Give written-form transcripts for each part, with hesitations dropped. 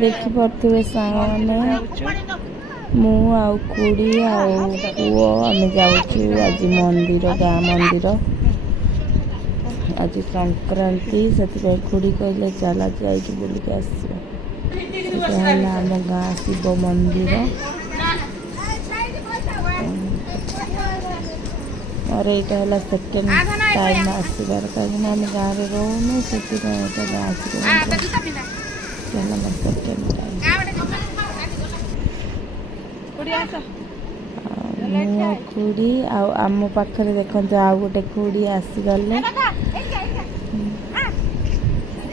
देखिपे सांग मैंने मु आउ खुड़ी आउ पुओ आम जाऊँ आज मंदिर गाँ मंदिर आज संक्रांति से खुड़ी कहले चला जाइए बुलिक आसम गाँ शिव मंदिर और यहाँ है सेकेंड टाइम आसबार कहीं आम गाँव में रोनु से गाँव सेकेंड टाइम खुड़ी आम पाखे देखते आउ गोटे खुड़ी आसीगले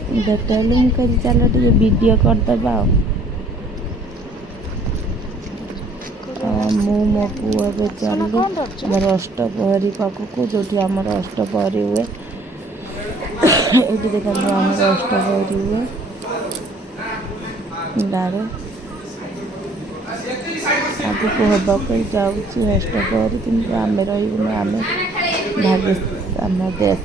भेटल मुझे चल टे वीडियो करदे मु मो पुओ ए चलू आम अष्टपहरी पाखक जो आम अष्टपहरी हुए ये देखो आम अष्टपहरी हुए गाँव आगक हाँक जाऊँ अष्टपहरी कि आम रही आम भाग्य आम देश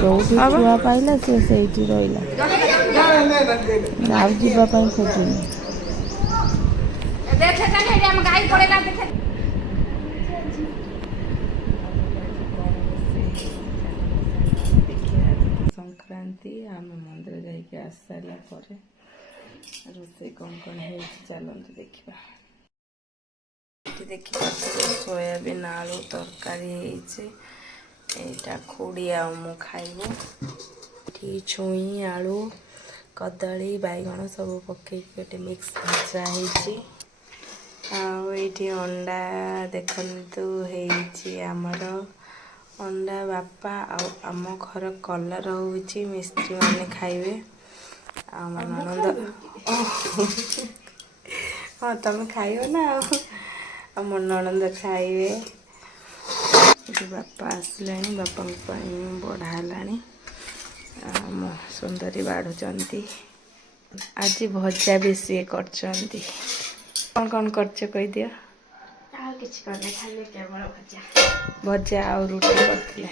जो छुआ पाइला सी से रहा आउ जावाई खोजुनी संक्रांति आम मंदिर जाइए आस सारा रोसे कौन चलते देखा देखिए सोयाबीन आलू तरकारी यहाँ खुड़ी आमु खाइबू छुई आलू कदली बैगण सब पकईकि मिक्स भजा होती अंडा देखु होमर अंडा बापा आम घर कलर हो मिस्त्री मैंने खाइबे आम ननद हाँ तुम खाइब ना मो ननद खाइबे बापा आसले बापा बढ़ा मो सुंदरी बाढ़ुंट आज भजा भी सी कर कौन कह दियो भजा आ रुटी करते